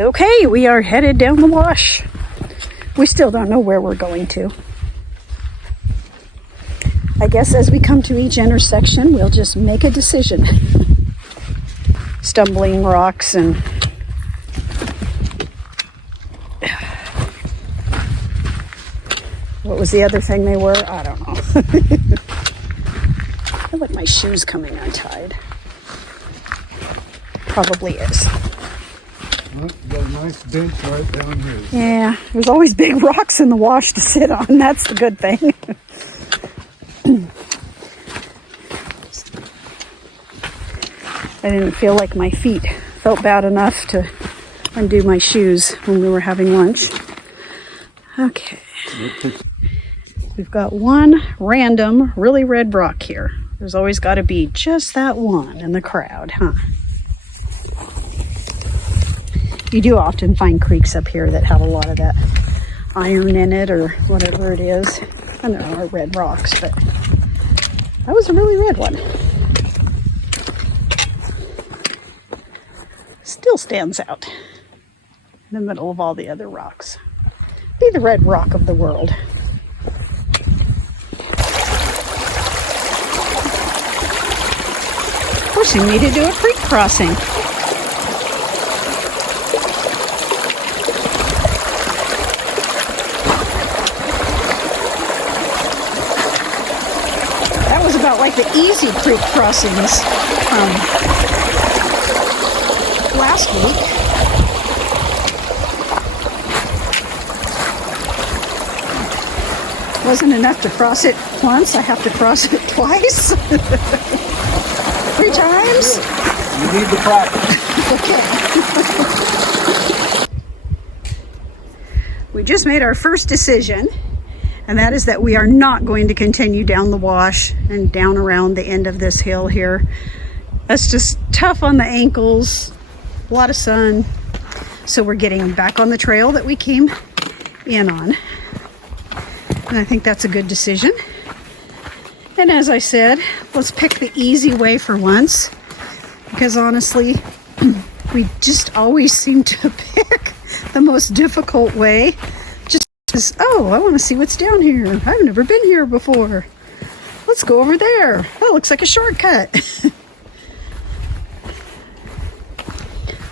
Okay, we are headed down the wash. We still don't know where we're going to. I guess as we come to each intersection, we'll just make a decision. Stumbling rocks and what was the other thing they were? I don't know. I feel like my shoe's coming untied. Probably is. Well, you got a nice bench right down here. Yeah, there's always big rocks in the wash to sit on. That's the good thing. I didn't feel like my feet felt bad enough to undo my shoes when we were having lunch. Okay. We've got one random, really red rock here. There's always got to be just that one in the crowd, huh? You do often find creeks up here that have a lot of that iron in it or whatever it is. I don't know, or red rocks, but that was a really red one. Still stands out in the middle of all the other rocks. Be the red rock of the world. Of course, you need to do a creek crossing. That was about like the easy creek crossings last week. Wasn't enough to cross it once, I have to cross it twice. 3 times? You need the practice. Okay. We just made our first decision, and that is that we are not going to continue down the wash and down around the end of this hill here. That's just tough on the ankles, a lot of sun. So we're getting back on the trail that we came in on. And I think that's a good decision. And as I said, let's pick the easy way for once, because honestly, we just always seem to pick the most difficult way. Just as, oh, I want to see what's down here. I've never been here before. Let's go over there. Oh, looks like a shortcut.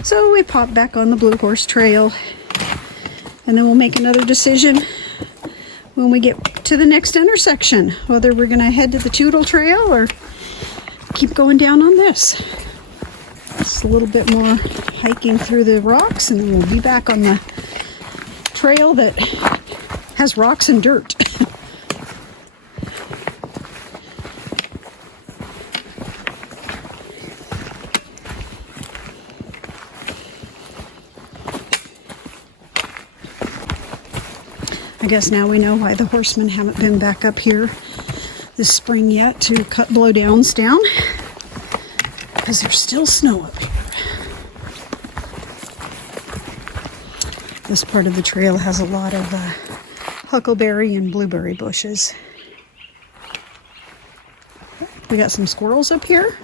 So we pop back on the Blue Horse Trail, and then we'll make another decision when we get to the next intersection, whether we're going to head to the Toodle Trail or keep going down on this. Just a little bit more hiking through the rocks, and then we'll be back on the trail that has rocks and dirt. I guess now we know why the horsemen haven't been back up here this spring yet to cut blowdowns down, because there's still snow up here. This part of the trail has a lot of huckleberry and blueberry bushes. We got some squirrels up here,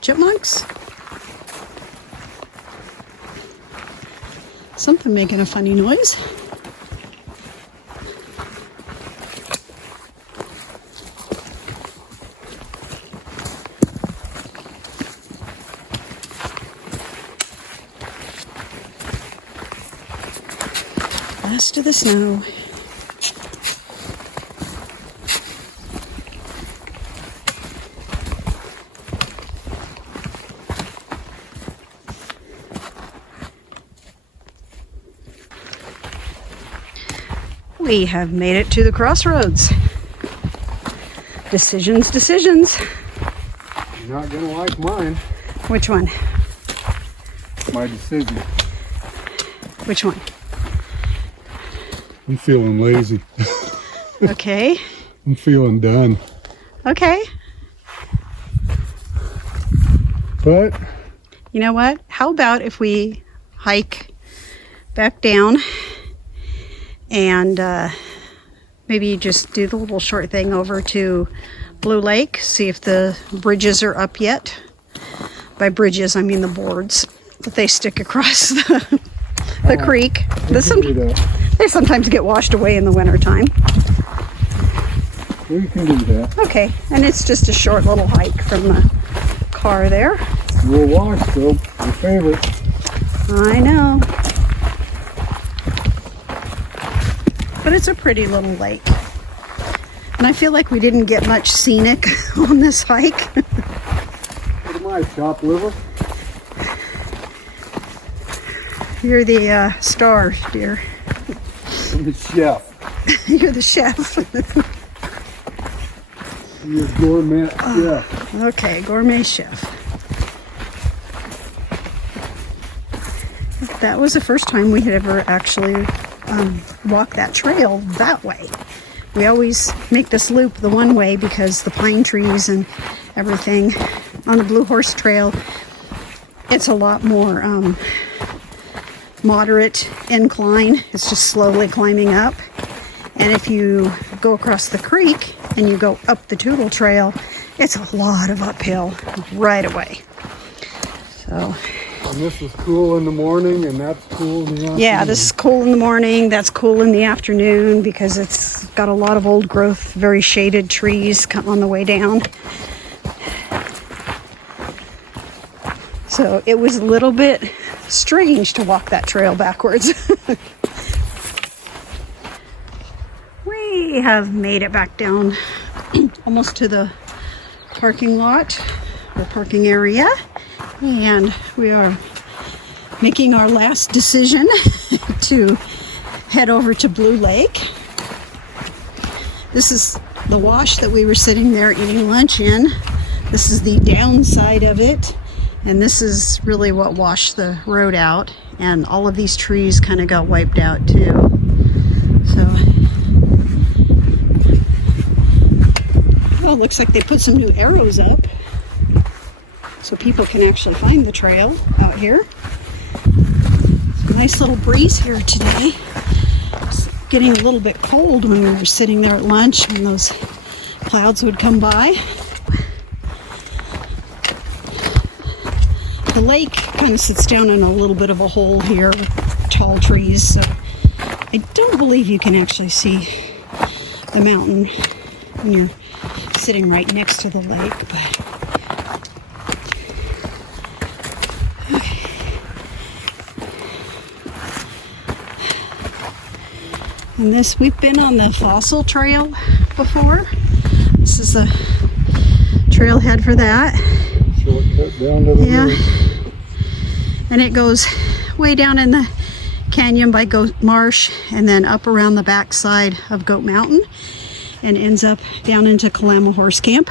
chipmunks. Something making a funny noise. Rest of the snow. We have made it to the crossroads. Decisions, decisions. You're not gonna like mine. Which one? My decision. Which one? I'm feeling lazy. Okay. I'm feeling done. Okay. But You know what? How about if we hike back down and maybe just do the little short thing over to Blue Lake, see if the bridges are up yet. By bridges, I mean the boards. that they stick across the creek. They sometimes get washed away in the wintertime. We can do that. Okay, and it's just a short little hike from the car there. We'll wash though, your favorite. I know. But it's a pretty little lake. And I feel like we didn't get much scenic on this hike. What am I, chopped liver? You're the star, dear. I'm the chef. You're the chef. You're gourmet chef. Okay, gourmet chef. That was the first time we had ever actually walked that trail that way. We always make this loop the one way because the pine trees and everything on the Blue Horse Trail, it's a lot more moderate incline. It's just slowly climbing up. And if you go across the creek and you go up the Tootle Trail, it's a lot of uphill right away. So, and this is cool in the morning and that's cool in the afternoon. yeah, this is cool in the morning, that's cool in the afternoon because it's got a lot of old growth, very shaded trees on the way down. So it was a little bit strange to walk that trail backwards. We have made it back down almost to the parking lot or parking area, and we are making our last decision to head over to Blue Lake. This is the wash that we were sitting there eating lunch in. This is the downside of it, and this is really what washed the road out, and all of these trees kind of got wiped out too. So, well, it looks like they put some new arrows up so people can actually find the trail out here. It's a nice little breeze here today. It's getting a little bit cold when we were sitting there at lunch when those clouds would come by. The lake kind of sits down in a little bit of a hole here with tall trees, so I don't believe you can actually see the mountain when you're sitting right next to the lake, but okay. And this, we've been on the Fossil Trail before. This is the trailhead for that. Shortcut down to the road. And it goes way down in the canyon by Goat Marsh and then up around the backside of Goat Mountain and ends up down into Kalama Horse Camp.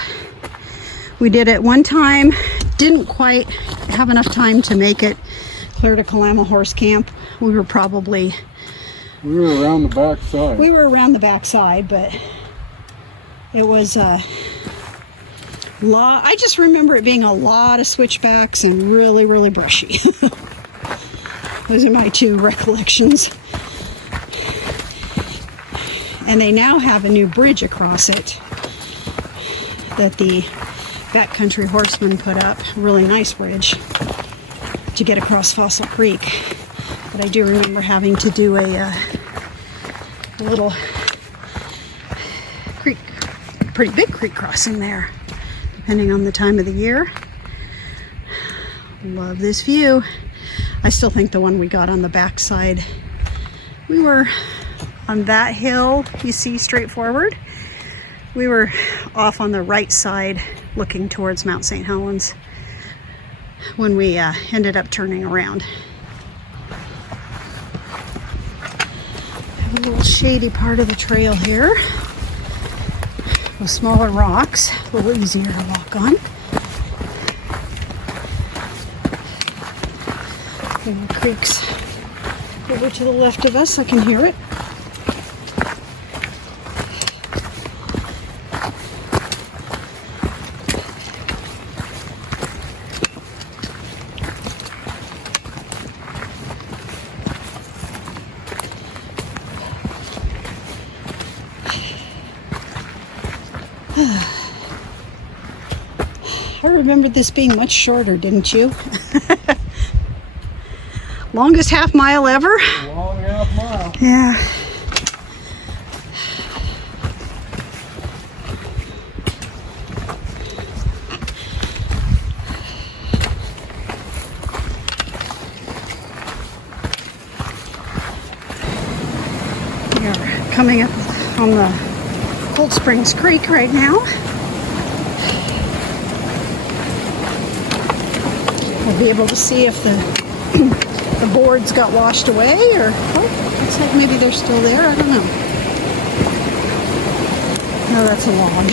We did it one time, didn't quite have enough time to make it clear to Kalama Horse Camp. We were around the back side. We were around the back side, but it was I just remember it being a lot of switchbacks and really, really brushy. Those are my two recollections. And they now have a new bridge across it that the backcountry horsemen put up. A really nice bridge to get across Fossil Creek. But I do remember having to do a little creek, pretty big creek crossing there, depending on the time of the year. Love this view. I still think the one we got on the backside, we were on that hill you see straight forward. We were off on the right side looking towards Mount St. Helens when we ended up turning around. A little shady part of the trail here with smaller rocks, a little easier to walk on. And the creek's over to the left of us. I can hear it. I remembered this being much shorter, didn't you? Longest half mile ever? Long half mile. Yeah. We are coming up on the Cold Springs Creek right now. We'll be able to see if the the boards got washed away, or looks like maybe they're still there. I don't know. No, that's a log.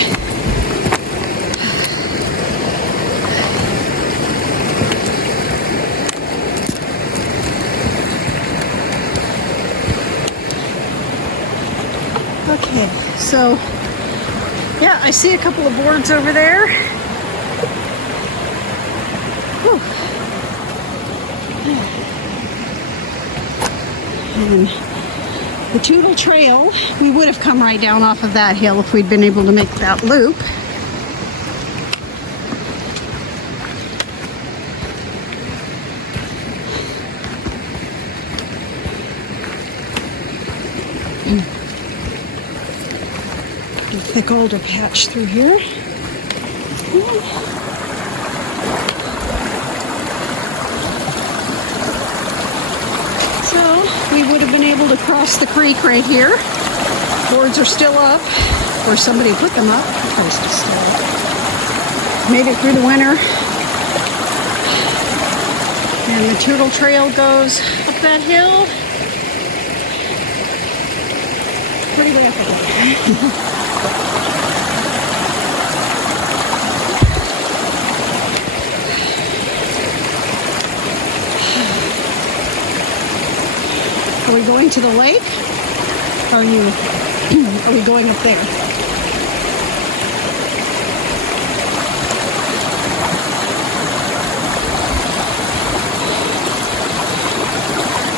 Okay, so yeah, I see a couple of boards over there. Whew. And the Tootle Trail, we would have come right down off of that hill if we'd been able to make that loop. A thick alder patch through here. We would have been able to cross the creek right here. Boards are still up, or somebody put them up. Christ is still up. Made it through the winter. And the Tootle Trail goes up that hill. Pretty rapidly. Are we going to the lake? Are we going up there?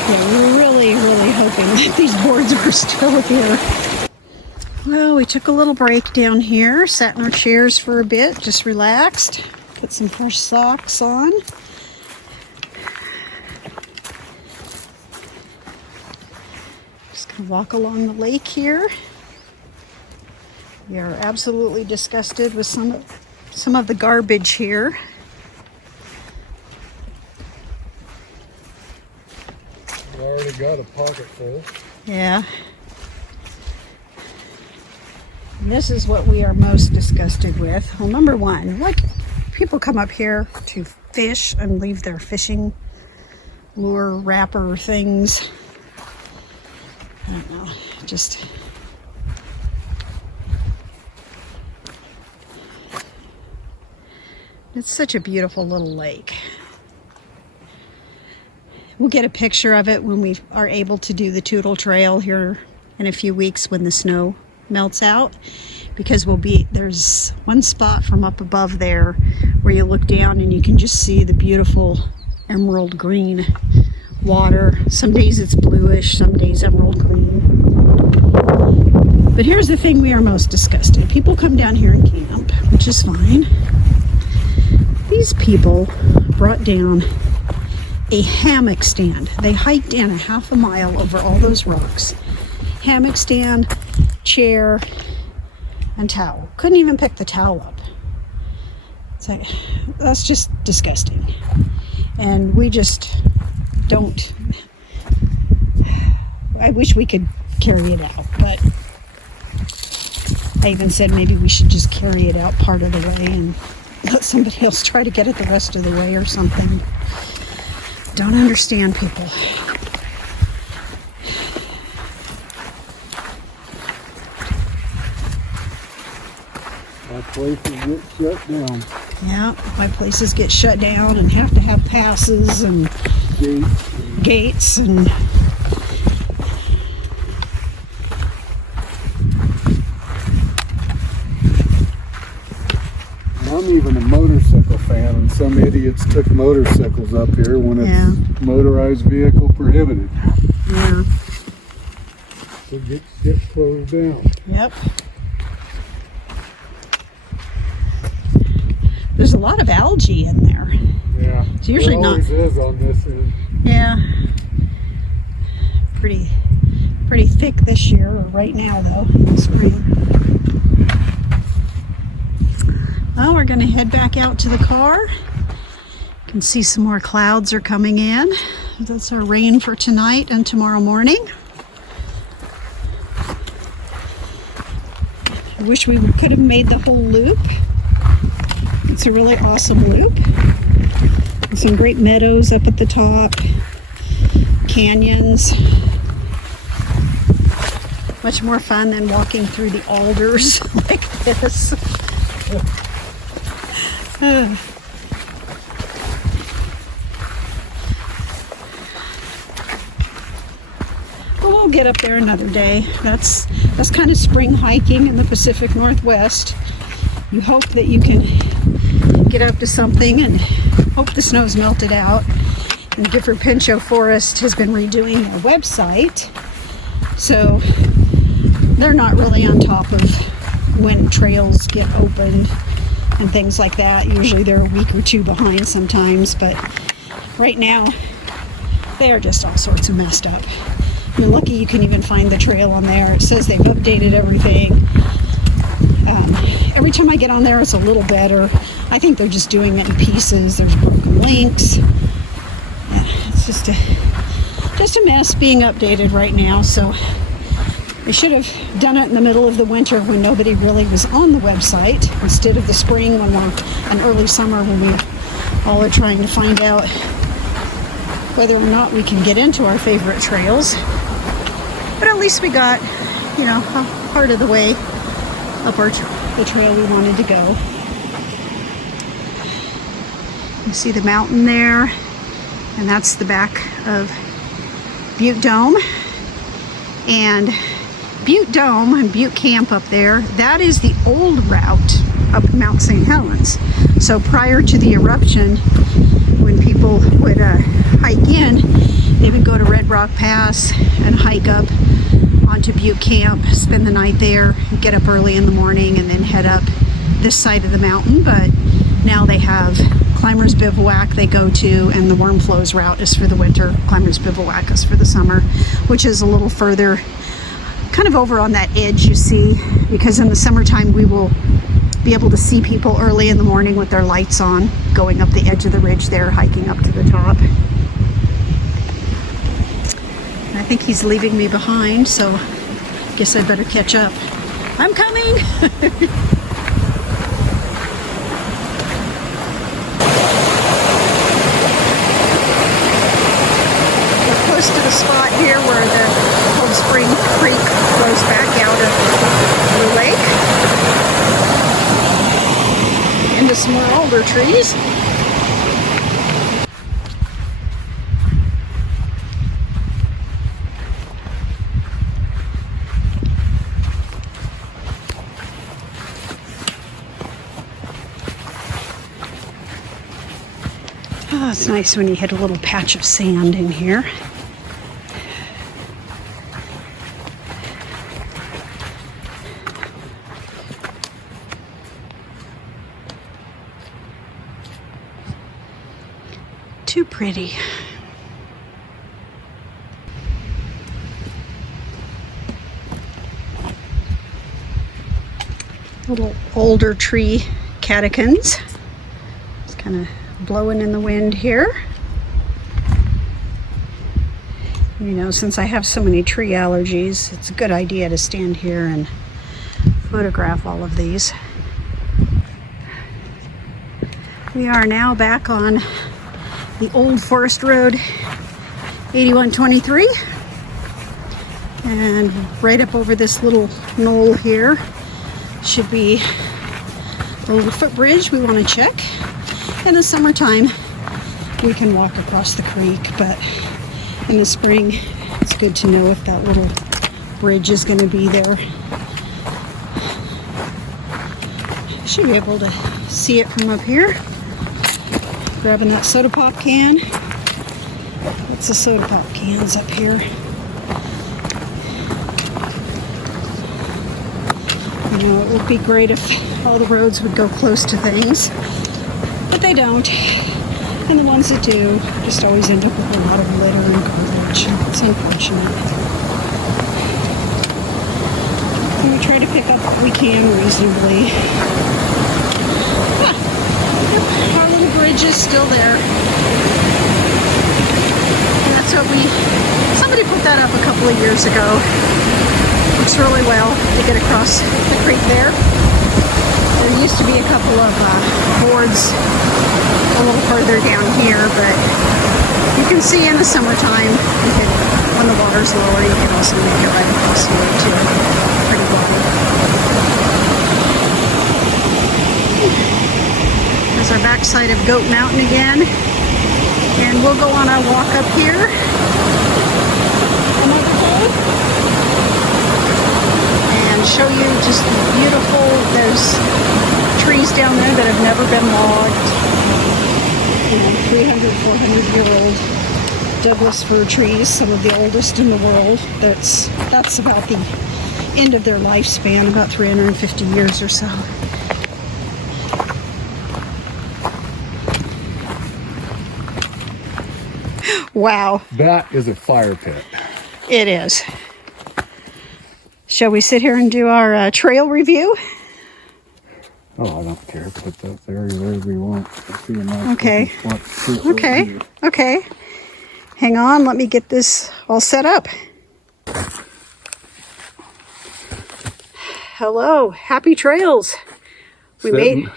Yeah, we're really hoping that these boards are still here. Well, we took a little break down here, sat in our chairs for a bit, just relaxed, put some fresh socks on. Walk along the lake here. We are absolutely disgusted with some of the garbage here. We already got a pocket full. Yeah. And this is what we are most disgusted with. Well, number one, what people come up here to fish and leave their fishing lure wrapper things. I don't know, just it's such a beautiful little lake. We'll get a picture of it when we are able to do the Tootle Trail here in a few weeks when the snow melts out, because there's one spot from up above there where you look down and you can just see the beautiful emerald green water. Some days it's bluish, some days emerald green. But here's the thing we are most disgusted. People come down here and camp, which is fine. These people brought down a hammock stand. They hiked in a half a mile over all those rocks. Hammock stand, chair, and towel. Couldn't even pick the towel up. It's like, that's just disgusting. And we just don't. I wish we could carry it out, but I even said maybe we should just carry it out part of the way and let somebody else try to get it the rest of the way or something. Don't understand people. My places get shut down. Yeah, my places get shut down and have to have passes and gates and I'm even a motorcycle fan, and some idiots took motorcycles up here when it's motorized vehicle prohibited. Yeah. So get closed down. Yep. There's a lot of algae in there. Yeah. It's usually there always is on this end. Yeah. thick this year, or right now though, in the spring. Well, we're going to head back out to the car. You can see some more clouds are coming in. That's our rain for tonight and tomorrow morning. I wish we could have made the whole loop. It's a really awesome loop. Some great meadows up at the top, canyons. Much more fun than walking through the alders like this. But we'll get up there another day. That's kind of spring hiking in the Pacific Northwest. You hope that you can get up to something and hope the snow's melted out. And Gifford Pinchot Forest has been redoing their website, so they're not really on top of when trails get opened and things like that. Usually they're a week or two behind sometimes, but right now they are just all sorts of messed up. You're lucky you can even find the trail on there. It says they've updated everything. Every time I get on there, it's a little better. I think they're just doing it in pieces. There's broken links. Yeah, it's just a mess being updated right now. So they should have done it in the middle of the winter when nobody really was on the website, instead of the spring when and early summer when we all are trying to find out whether or not we can get into our favorite trails. But at least we got, part of the way up the trail we wanted to go. You see the mountain there, and that's the back of Butte Dome. And Butte Dome and Butte Camp up there, that is the old route up Mount St. Helens. So prior to the eruption, when people would hike in, they would go to Red Rock Pass and hike up onto Butte Camp, spend the night there, get up early in the morning, and then head up this side of the mountain. But now they have Climbers Bivouac they go to, and the Worm Flows route is for the winter. Climbers Bivouac is for the summer, which is a little further, kind of over on that edge, you see, because in the summertime we will be able to see people early in the morning with their lights on, going up the edge of the ridge there, hiking up to the top. I think he's leaving me behind, so I guess I better catch up. I'm coming! We're close to the spot here where the Cold Spring Creek flows back out of the lake into some more alder trees. Oh, it's nice when you hit a little patch of sand in here. Too pretty. Little older tree catechins. It's kind of blowing in the wind here. Since I have so many tree allergies, it's a good idea to stand here and photograph all of these. We are now back on the old Forest Road 8123, and right up over this little knoll here should be a little footbridge we want to check. In the summertime we can walk across the creek, but in the spring it's good to know if that little bridge is going to be there. Should be able to see it from up here. Grabbing that soda pop can. Lots of soda pop cans up here. It would be great if all the roads would go close to things, but they don't. And the ones that do just always end up with a lot of litter and garbage. It's unfortunate. we try to pick up what we can reasonably. Yep, our little bridge is still there. And that's what somebody put that up a couple of years ago. Works really well to get across the creek there. There used to be a couple of boards a little further down here, but you can see in the summertime, when the water's lower, you can also make it right across the way too. Pretty wide. There's our backside of Goat Mountain again. And we'll go on our walk up here another day and show you just beautiful, those trees down there that have never been logged. 300, 400-year-old Douglas fir trees, some of the oldest in the world. That's about the end of their lifespan, about 350 years or so. Wow. That is a fire pit. It is. Shall we sit here and do our trail review? Oh, I don't care. Put that there wherever you want. See a nice okay. spot. Okay. Okay. Hang on. Let me get this all set up. Hello. Happy trails. Sitting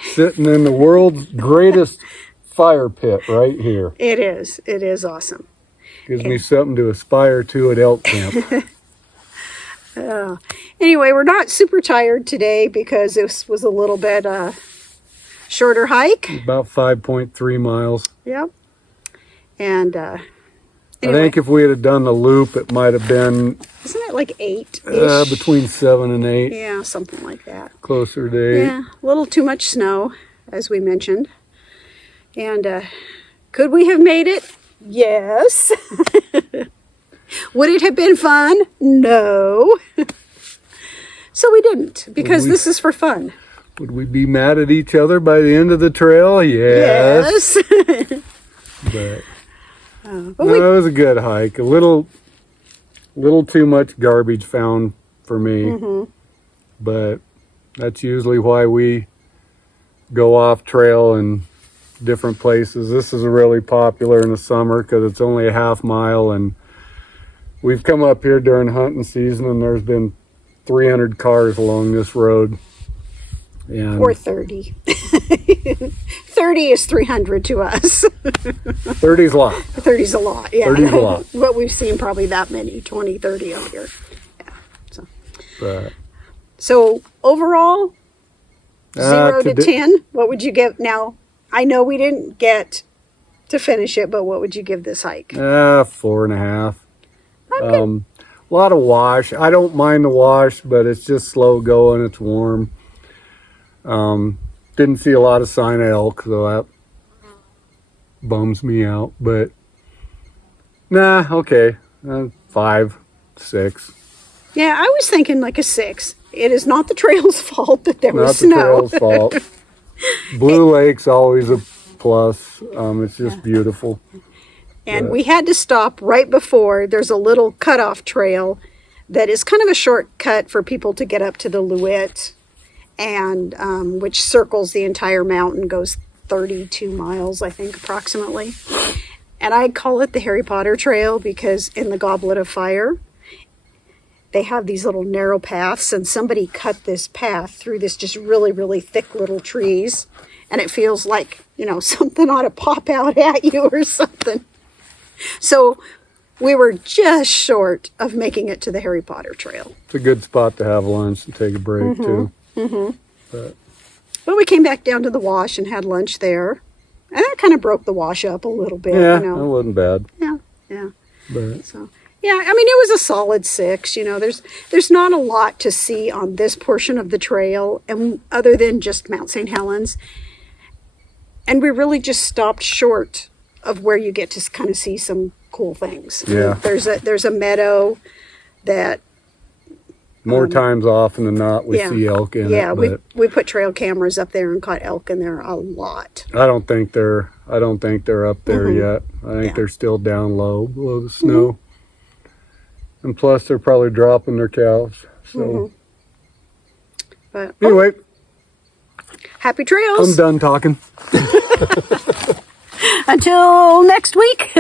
in the world's greatest fire pit right here. It is. It is awesome. Gives me something to aspire to at elk camp. Anyway, we're not super tired today because this was a little bit shorter hike. About 5.3 miles. Yep. And anyway. I think if we had done the loop, it might have been... Isn't it like 8-ish? Between 7 and 8. Yeah, something like that. Closer to 8. Yeah, a little too much snow, as we mentioned. And could we have made it? Yes. Would it have been fun? No. So we didn't, because this is for fun. Would we be mad at each other by the end of the trail? Yes. But no, it was a good hike. A little too much garbage found for me. Mm-hmm. But that's usually why we go off trail and different places. This is really popular in the summer because it's only a half mile, and we've come up here during hunting season and there's been 300 cars along this road. And or 30. 30 is 300 to us. 30's a lot. 30's a lot, yeah. 30's a lot. But we've seen probably that many, 20, 30 up here. Yeah. So overall, 0 to 10, what would you give? Now, I know we didn't get to finish it, but what would you give this hike? 4.5. Okay. A lot of wash. I don't mind the wash, but it's just slow going. It's warm. Didn't see a lot of sign of elk, so that bums me out. But nah, okay, 5, 6. Yeah, I was thinking like a 6. It is not the trail's fault that there was snow. Not the trail's fault. Blue Lake's always a plus. It's just beautiful. And we had to stop right before. There's a little cutoff trail that is kind of a shortcut for people to get up to the Louette, and which circles the entire mountain, goes 32 miles, I think, approximately. And I call it the Harry Potter Trail because in the Goblet of Fire, they have these little narrow paths, and somebody cut this path through this just really, really thick little trees. And it feels like, something ought to pop out at you or something. So we were just short of making it to the Harry Potter Trail. It's a good spot to have lunch and take a break, too. Mm-hmm. But we came back down to the wash and had lunch there. And that kind of broke the wash up a little bit. Yeah, that wasn't bad. Yeah. But so, yeah, I mean, it was a solid 6. There's not a lot to see on this portion of the trail, and other than just Mount St. Helens. And we really just stopped short of where you get to kind of see some cool things. Yeah. There's a meadow that more times often than not we see elk in it. Yeah, we put trail cameras up there and caught elk in there a lot. I don't think they're up there yet. I think they're still down low below the snow. And plus they're probably dropping their cows. So But Anyway, happy trails. I'm done talking. Until next week.